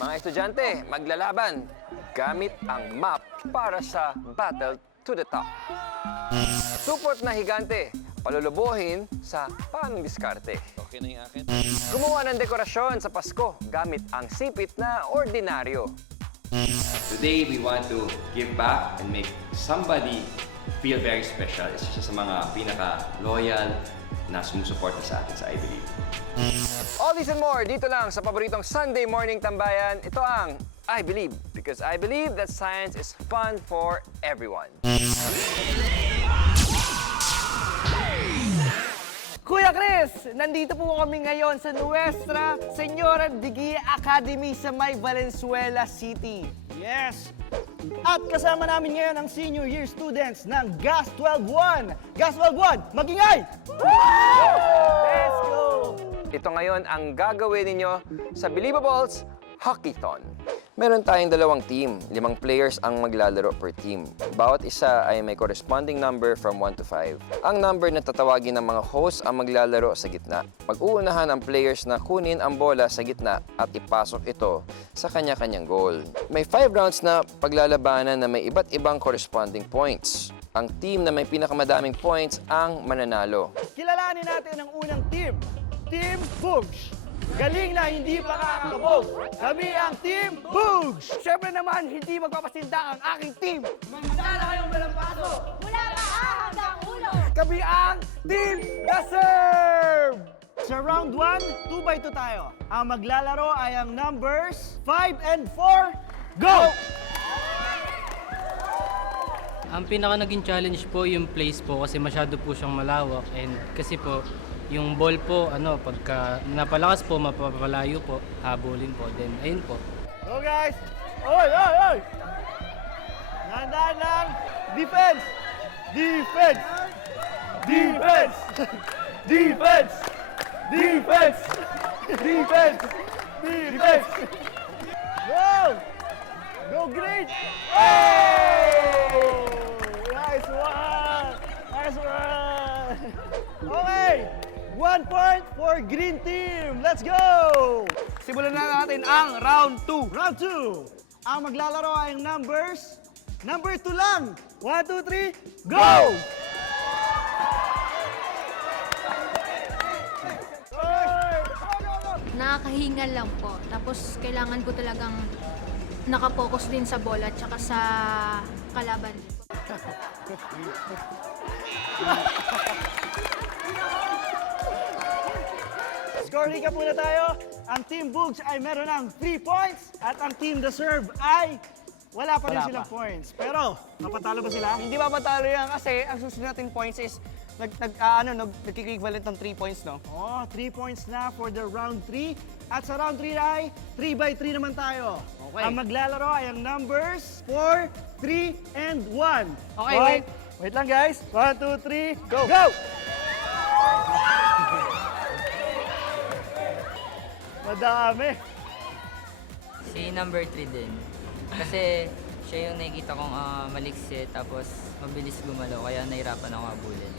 Mga estudyante, maglalaban gamit ang map para sa Battle to the Top. Supot na higante, palulubuhin sa pang-diskarte. Okay na yung akin. Gumawa ng dekorasyon sa Pasko gamit ang sipit na ordinaryo. Today, we want to give back and make somebody feel very special. Isa siya sa mga pinaka-loyal na sumusuporta sa atin sa I Believe. All this and more dito lang sa paboritong Sunday morning tambayan. Ito ang I Believe, because I believe that science is fun for everyone. Kuya Chris, nandito po kami ngayon sa Nuestra Señora de Guia Academy sa May Valenzuela City. Yes! At kasama namin ngayon ang senior year students ng GAS 12-1. GAS 12-1, magingay! Let's go! Ito ngayon ang gagawin ninyo sa Believables Hockeython. Meron tayong dalawang team. 5 players ang maglalaro per team. Bawat isa ay may corresponding number from 1 to 5. Ang number na tatawagin ng mga hosts ang maglalaro sa gitna. Mag-uunahan ang players na kunin ang bola sa gitna at ipasok ito sa kanya-kanyang goal. May 5 rounds na paglalabanan na may iba't ibang corresponding points. Ang team na may pinakamadaming points ang mananalo. Kilalanin natin ang unang team. Team Bugs. Galing na hindi pa kakakabog. Kami ang Team Bugs. Siyempre naman, hindi magpapasinda ang aking team. Magdala kayong malampaso. Mula paa hanggang ulo. Kami ang Team The Serve! Sa round 1, 2x2 tayo. Ang maglalaro ay ang numbers 5 and 4. Go! Ang pinaka naging challenge po yung place po kasi masyado po siyang malawak and kasi po yung ball po pagka napalakas po mapapalayo po, habulin po. Then ayun po. Go guys! Oy, oy, oy! Nandaan lang! Defense! Defense! Defense! Defense! Defense! Defense! Defense! Go! Go green! Oh! Nice one! Nice one! Okay! 1 point for green team! Let's go! Simulan na natin ang round 2. Round 2! Ang maglalaro ay ang numbers. Number 2 lang! 1, 2, 3, go! Nakakahingal lang po. Tapos kailangan ko talagang nakapokus din sa bola at saka sa kalaban. Score recap muna tayo. Ang Team Bugs ay meron ng 3 points at ang Team The Serve ay wala pa rin silang points. Pero, napatalo ba sila? Hindi mapatalo yan kasi ang susunod natin points is nagkiki-equivalent ng 3 points, no? Oh, 3 points na for the round 3. At sa round 3 ay 3x3 naman tayo. Okay. Ang maglalaro ay ang numbers 4, 3, and 1. Okay, wait. Wait lang guys. 1, 2, 3, go! Go! Madami. Si number 3 din. Kasi siya yung nakikita kong maliksi tapos mabilis gumalaw kaya nahirapan ako habulin.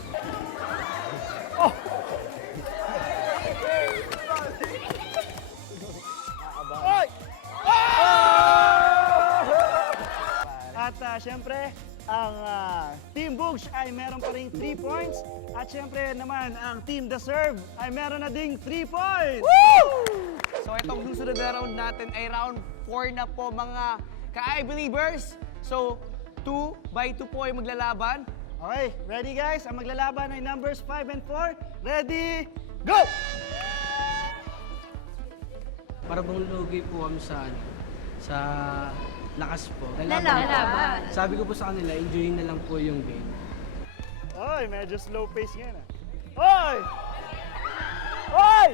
Oy! At syempre, ang Team Bugs ay meron pa rin 3 points. At syempre naman, ang Team The Serve ay meron na ding 3 points. So itong susunod na round natin ay round 4 na po mga ka-I Believers. So 2x2 po ay maglalaban. Okay, ready guys? Ang maglalaban ay numbers 5 and 4. Ready, go! Para bang lugi po kami sa lakas po. Lalaban. Sabi ko po sa kanila, enjoying na lang po yung game. Oy, medyo slow pace yan ah. Oy! Oy!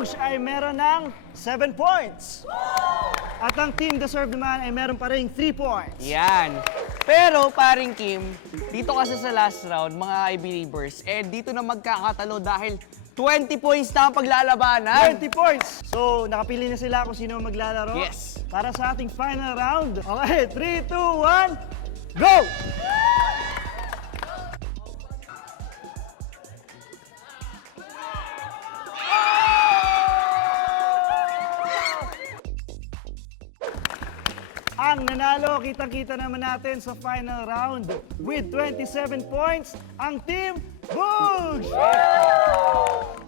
Bugs ay meron ng 7 points. At ang Team Deserve naman ay meron pa rin 3 points. Yan. Pero, paring Kim, dito kasi sa last round, mga I-Believers, dito na magkakatalo dahil 20 points na ang paglalabanan. 20 points! So, nakapili na sila kung sino maglalaro. Yes. Para sa ating final round. Okay, 3, 2, 1, go! Ang nanalo, kitang-kita naman natin sa final round with 27 points, ang Team Bugs!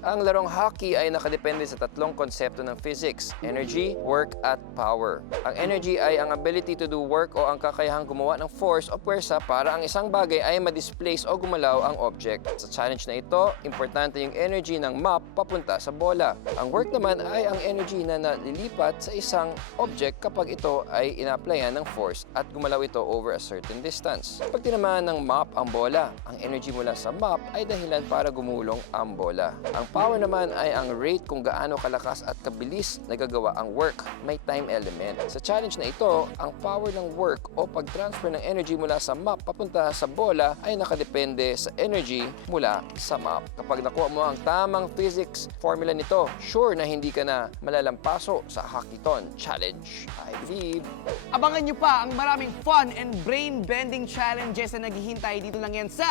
Ang larong hockey ay nakadepende sa tatlong konsepto ng physics: energy, work, at power. Ang energy ay ang ability to do work o ang kakayahang gumawa ng force o puwersa para ang isang bagay ay ma-displace o gumalaw ang object. Sa challenge na ito, importante yung energy ng mop papunta sa bola. Ang work naman ay ang energy na nalilipat sa isang object kapag ito ay ina-applyan ng force at gumalaw ito over a certain distance. Pag tinamaan ng mop ang bola, ang energy mula sa mop ay dahilan para gumulong ang bola. Ang power naman ay ang rate kung gaano kalakas at kabilis nagagawa ang work. May time element. Sa challenge na ito, ang power ng work o pag-transfer ng energy mula sa mop papunta sa bola ay nakadepende sa energy mula sa mop. Kapag nakuha mo ang tamang physics formula nito, sure na hindi ka na malalampaso sa Hackathon Challenge. I believe. Abangan nyo pa ang maraming fun and brain-bending challenges na naghihintay dito lang yan sa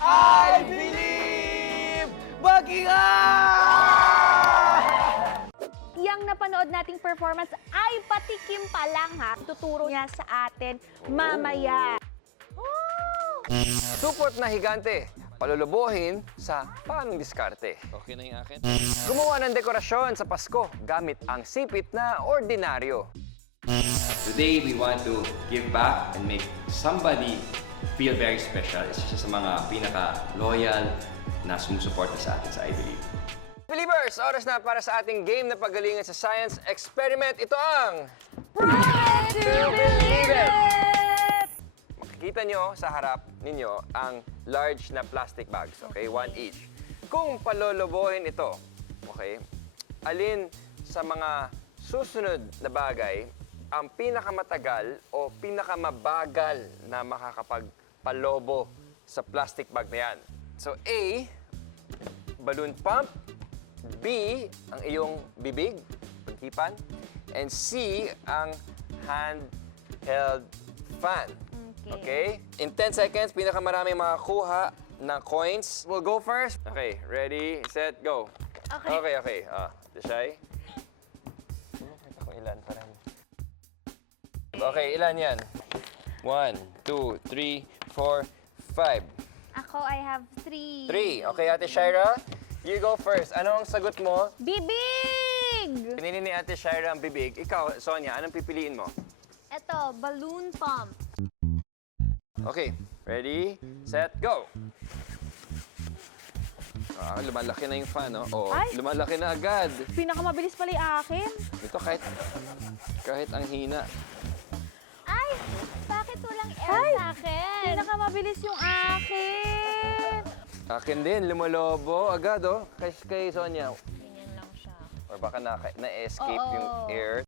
I Believe Bakiha! Yang napanood nating performance ay patikim pa lang ha. Tuturo niya sa atin mamaya. Supot na higante. Palulubuhin sa paanong diskarte. Okay na yung akin. Gumawa ng dekorasyon sa Pasko gamit ang sipit na ordinaryo. Today, we want to give back and make somebody feel very special. Isa siya sa mga pinaka-loyal na sumusuporta sa atin sa I Believe. Believers, oras na para sa ating game na pagalingan sa science experiment. Ito ang Pride to believe it! makikita nyo sa harap ninyo ang large na plastic bags, okay? One each. Kung palolobohin ito, okay, alin sa mga susunod na bagay ang pinakamatagal o pinakamabagal na makakapagpalobo sa plastic bag na yan? So A, balloon pump. B, ang iyong bibig, paghipan. And C, ang handheld fan. Okay? In 10 seconds, pinakamaraming makakuha na coins. We'll go first. Okay, ready, set, go. Okay. Okay. Deshay. Nakita ko ilan, parang. Okay, ilan yan? 1, 2, 3, 4, 5. Ako, I have 3. 3. Okay, Ate Shaira, you go first. Ano ang sagot mo? Bibig! Pinili ni Ate Shaira ang bibig. Ikaw, Sonia, anong pipiliin mo? Ito, balloon pump. Okay, ready, set, go! Lumalaki na yung fan, no? Oh, Ay! lumalaki na agad. Pinakamabilis pala yung akin. Ito kahit ang hina. Ay! Bakit walang air sa akin? Pinakamabilis yung akin. Akin din, lumalobo agad, oh. Kay Sonia. Ganyan lang siya. Or baka na-escape Oo. yung air.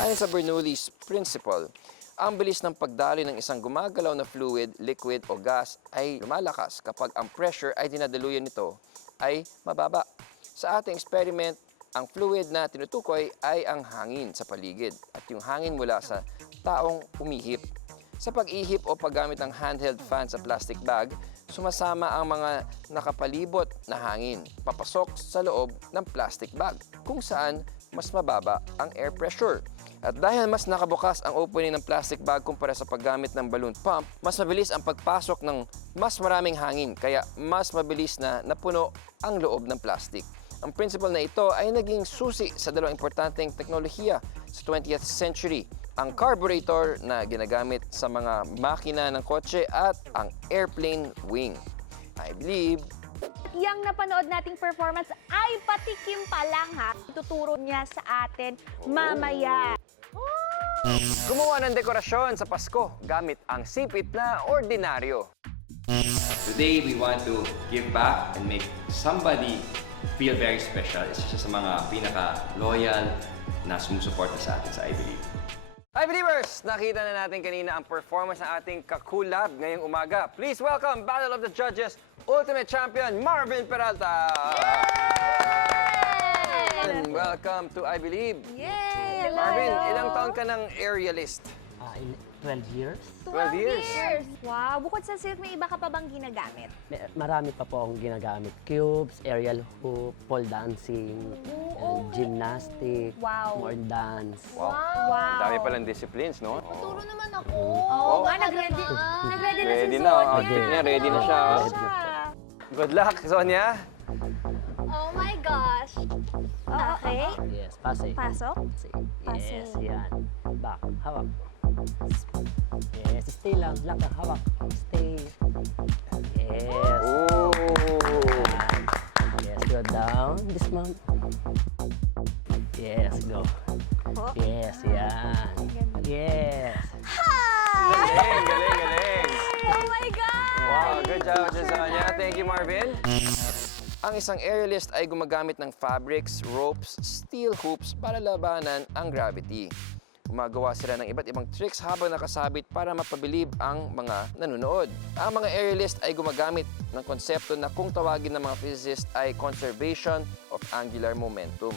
Ayon sa Bernoulli's principle, ang bilis ng pagdaloy ng isang gumagalaw na fluid, liquid o gas ay lumalakas kapag ang pressure ay dinadaluyan nito ay mababa. Sa ating experiment, ang fluid na tinutukoy ay ang hangin sa paligid at yung hangin mula sa taong umihip. Sa pag-ihip o paggamit ng handheld fan sa plastic bag, sumasama ang mga nakapalibot na hangin papasok sa loob ng plastic bag kung saan mas mababa ang air pressure. At dahil mas nakabukas ang opening ng plastic bag kumpara sa paggamit ng balloon pump, mas mabilis ang pagpasok ng mas maraming hangin kaya mas mabilis na napuno ang loob ng plastic. Ang principle na ito ay naging susi sa dalawang importanteng teknolohiya sa 20th century, ang carburetor na ginagamit sa mga makina ng kotse at ang airplane wing. I believe. Yang napanood nating performance ay patikim pa lang ha. Tuturo niya sa atin mamaya. Gumawa ng dekorasyon sa Pasko gamit ang sipit na ordinaryo. Today, we want to give back and make somebody feel very special. Isa siya sa mga pinaka-loyal na sumusuporta sa atin sa I Believe. Hi, Believers! Nakita na natin kanina ang performance ng ating kakulab ngayong umaga. Please welcome Battle of the Judges Ultimate Champion Marvin Peralta! And welcome to I Believe. Yay! Marvin, ilang taon ka ng aerialist? 12 years. 12 years. Wow, bukod sa silk, may iba ka pa bang ginagamit? Marami pa po akong ginagamit. Cubes, aerial hoop, pole dancing, gymnastic, Wow. more dance. Wow. Wow. Dami palang disciplines, no? Turo naman ako. Oo nga, nag-ready na si Ready na. Sonia. Outfit niya, ready na siya. Good luck, Sonia. Oh my gosh. Okay. Yes, pase. Pasok. Yes, Pase. yan. Back, hawak. Yes, stay lang. Lang ka, hawak. Stay. Yes. Ooh. Yes, go down. Dismount. Yes, go. Yes, yan. Yes. Galing, galing, galing. Oh my God! Wow, good job, Sonia. Thank you, Marvin. Ang isang aerialist ay gumagamit ng fabrics, ropes, steel hoops para labanan ang gravity. Gumagawa sila ng iba't ibang tricks habang nakasabit para mapabilib ang mga nanonood. Ang mga aerialist ay gumagamit ng konsepto na kung tawagin ng mga physicist ay conservation of angular momentum.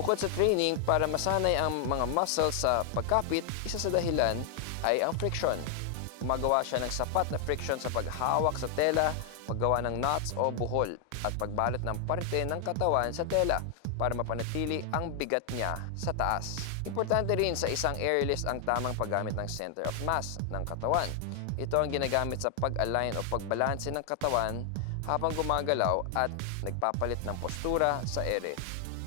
Bukod sa training para masanay ang mga muscles sa pagkapit, isa sa dahilan ay ang friction. Gumagawa siya ng sapat na friction sa paghawak sa tela, paggawa ng knots o buhol, at pagbalot ng parte ng katawan sa tela para mapanatili ang bigat niya sa taas. Importante rin sa isang aerialist ang tamang paggamit ng center of mass ng katawan. Ito ang ginagamit sa pag-align o pagbalanse ng katawan habang gumagalaw at nagpapalit ng postura sa ere.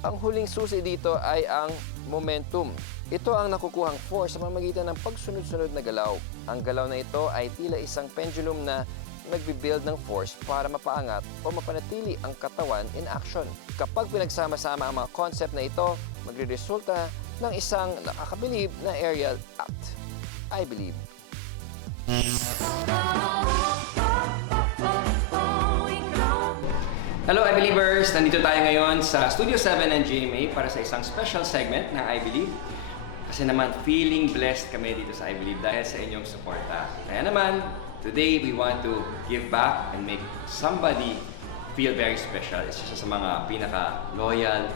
Ang huling susi dito ay ang momentum. Ito ang nakukuhang force sa pamamagitan ng pagsunod-sunod na galaw. Ang galaw na ito ay tila isang pendulum na nagbibuild ng force para mapaangat o mapanatili ang katawan in action. Kapag pinagsama-sama ang mga concept na ito, magre-resulta ng isang nakakabilib na aerial act. I Believe. Hello, I Believers! Nandito tayo ngayon sa Studio 7 ng GMA para sa isang special segment ng I Believe. Kasi naman, feeling blessed kami dito sa I Believe dahil sa inyong suporta. Kaya naman, today we want to give back and make somebody feel very special. Isa siya sa mga pinaka-loyal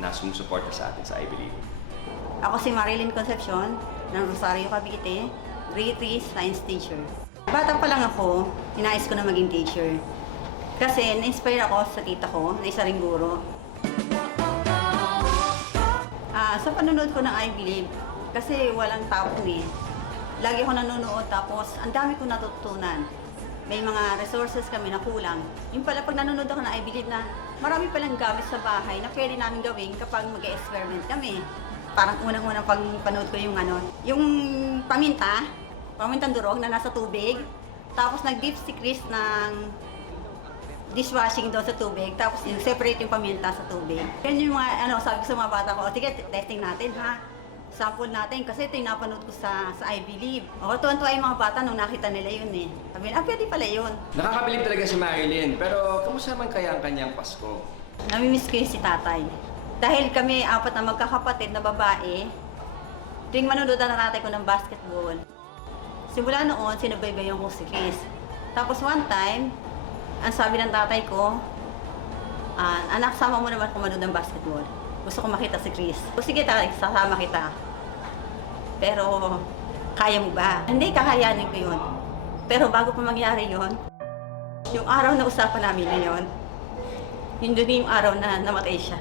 na sumusuporta sa atin sa I Believe. Ako si Marilyn Concepcion ng Rosario, Cavite, grade 3 science teacher. Bata pa lang ako, inais ko na maging teacher. Kasi na-inspire ako sa tita ko, na isa ring guro. Sa panonood ko ng I Believe, kasi walang tapon eh. Lagi ako nanonood tapos ang dami kong natutunan. May mga resources kami na kulang. Yung pala pag nanonood ako ng I Believe na marami palang gamit sa bahay na pwede namin gawin kapag mag-experiment kami. Parang unang-unang panood ko yung yung pamintang durog na nasa tubig. Tapos nag-dip si Chris ng dishwashing doon sa tubig, tapos separate yung paminta sa tubig. Yan yung mga, sabi ko sa mga bata ko, sige, testing natin ha. Sample natin, kasi ito yung napanood ko sa I Believe. Tuwan-tuwa yung mga bata nung nakita nila yun eh. Sabi nila, pwede pala yun. Nakakabilib talaga si Marilyn, pero kamusta man kaya ang kanyang Pasko? Namimiss ko yung si tatay. Dahil kami apat na magkakapatid na babae, tuwing manonood na tatay ko ng basketball. Simula noon, sinubaybayan ko si Chris. Tapos one time, ang sabi ng tatay ko, anak, sama mo naman kung manood ng basketball. Gusto ko makita si Chris. O sige tatay, sasama kita. Pero, kaya mo ba? Hindi, kakayanin ko yun. Pero bago pa mangyari yun, yung araw na usapan namin na yun, yun doon yung araw na namatay siya.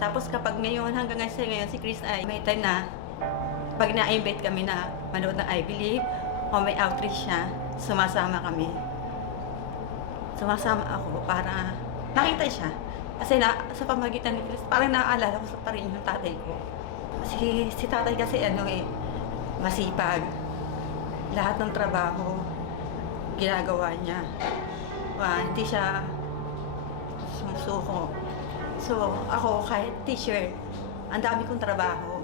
Tapos kapag ngayon, hanggang ngayon si Chris ay may time na pag na-invite kami na manood ng I Believe o may outreach siya, sumasama kami. Sumasama ako para nakita siya. Kasi sa pamagitan ni Chris, parang naaalala ko pa rin yung tatay ko. Si tatay kasi masipag. Lahat ng trabaho, ginagawa niya. Hindi siya sumusuko. So ako kahit teacher, ang dami kong trabaho.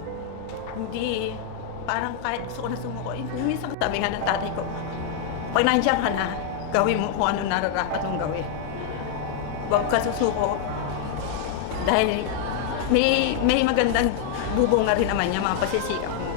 Hindi, parang kahit gusto ko na sumuko. Minsan sabi nga ng tatay ko, Pag nandiyan ka na, gawin mo kung ano nararapat mong gawin. Huwag ka susuko. Dahil may magandang bubunga rin naman niya, mga pagsisikap mo.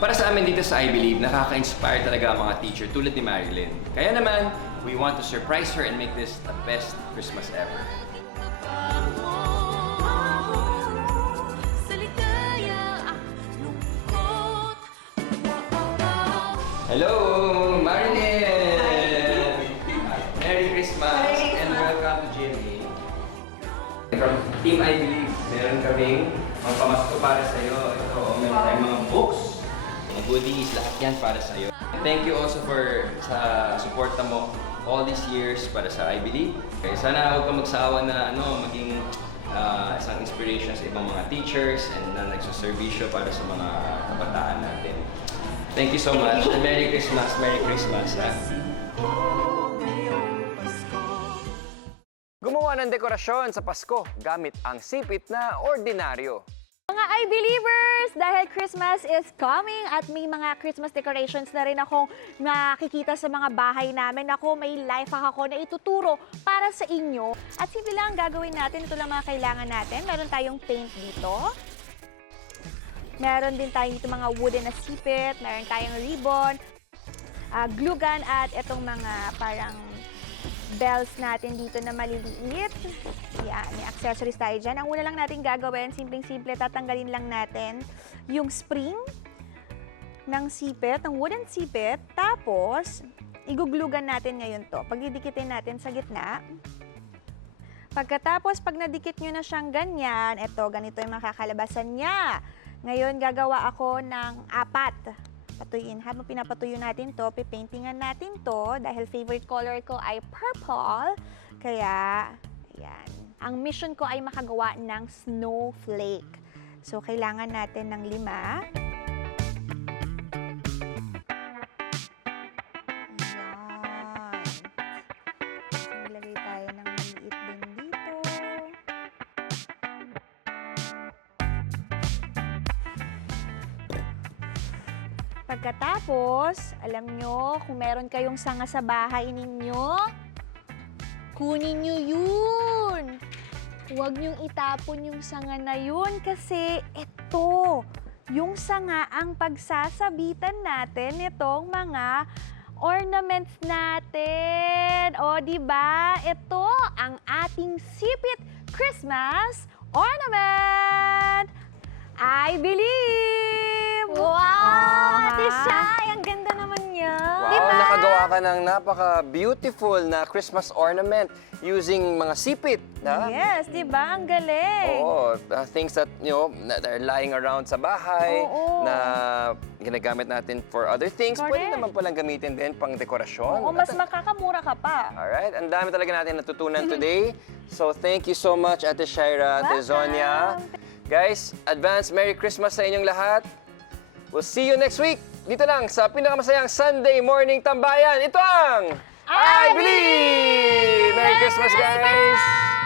Para sa amin dito sa I Believe, nakaka-inspire talaga ang mga teacher tulad ni Marilyn. Kaya naman, we want to surprise her and make this the best Christmas ever. Hello, Marilyn! Merry Christmas and welcome to GMA. From Team I Believe, meron kaming pamasko para sa iyo. Ito, meron tayong mga books, mga goodies, lahat yan para sa iyo. Thank you also for sa suporta mo all these years para sa I Believe. Okay, sana huwag ka magsawa na maging isang inspiration sa ibang mga teachers and na nagsuservisyo para sa mga kabataan natin. Thank you so much and Merry Christmas, Merry Christmas. Gumawa ng dekorasyon sa Pasko gamit ang sipit na ordinaryo. Mga I-Believers, dahil Christmas is coming at may mga Christmas decorations na rin akong nakikita sa mga bahay namin. Ako, may life hack ako na ituturo para sa inyo. At simple lang ang gagawin natin. Ito lang mga kailangan natin. Meron tayong paint dito. Meron din tayong dito mga wooden na sipit. Meron tayong ribbon, glue gun at itong mga parang bells natin dito na maliliit. Yan, may accessories tayo dyan. Ang una lang natin gagawin, simpleng-simple, tatanggalin lang natin yung spring ng sipit, ng wooden sipit. Tapos, iguglugan natin ngayon to. Pagdidikitin natin sa gitna. Pagkatapos, pag nadikit nyo na siyang ganyan, ganito yung makakalabasan niya. Ngayon, gagawa ako ng 4. Patuyuin. Habang pinapatuyo natin to, pipaintingan natin to dahil favorite color ko ay purple. Kaya, ayan. Ang mission ko ay makagawa ng snowflake. So, kailangan natin ng 5. Ayan. So, maglagay tayo ng maliit din dito. Pagkatapos, alam nyo, kung meron kayong sanga sa bahay ninyo, kunin nyo yun. Huwag nyong itapon yung sanga na yun kasi ito, yung sanga ang pagsasabitan natin nitong mga ornaments natin. O, diba? Ito ang ating sipit Christmas ornament. I believe! Wow! Ate Shai, ang ganda naman niya. Wow, Diba? nakagawa ka ng napaka-beautiful na Christmas ornament using mga sipit. Ha? Yes, di ba? Ang galing. Oo, things that, that are lying around sa bahay, Oo. na ginagamit natin for other things. Pwede Correct. naman palang gamitin din pang dekorasyon. Oo, mas makakamura ka pa. Alright, ang dami talaga natin natutunan today. So, thank you so much, Ate Shaira, Ate Zonia. Guys, advance Merry Christmas sa inyong lahat. We'll see you next week. Dito lang sa pinakamasayang Sunday morning tambayan. Ito ang I Believe! Merry Christmas, guys!